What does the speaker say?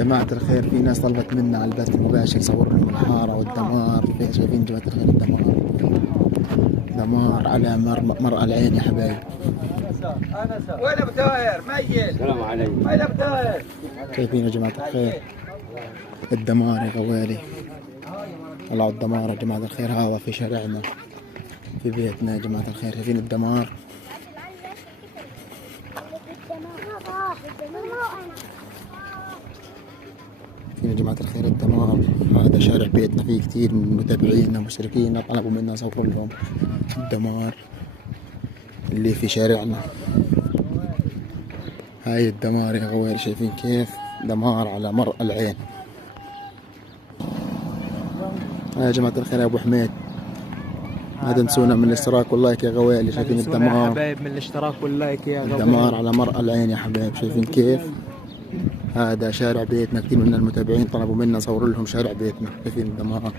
جماعة الخير، في ناس طلبت منا على البث المباشر صور لهم الحارة والدمار. شايفين جماعة الخير الدمار، دمار على مرأى العين يا حبايب. وين ابو طاهر؟ ميت. السلام عليكم. وين ابو طاهر؟ شايفين يا جماعة الخير الدمار يا غوالي. طلعوا الدمار يا جماعة الخير، هذا في شارعنا في بيتنا يا جماعة الخير. شايفين الدمار. شايفين يا جماعة الخير الدمار. هذا شارع بيتنا، فيه كثير من متابعينا مشتركين طلبوا منا نصور لهم الدمار اللي في شارعنا. هاي الدمار يا غوالي، شايفين كيف دمار على مرء العين. هاي يا جماعة الخير يا ابو حميد، ما تنسونا من الاشتراك واللايك يا غوالي. شايفين الدمار يا حبايب، من الاشتراك واللايك يا غوالي. الدمار على مرء العين يا حبايب. شايفين كيف هذا شارع بيتنا، كثير من المتابعين طلبوا منا نصور لهم شارع بيتنا. شايفين الدمار.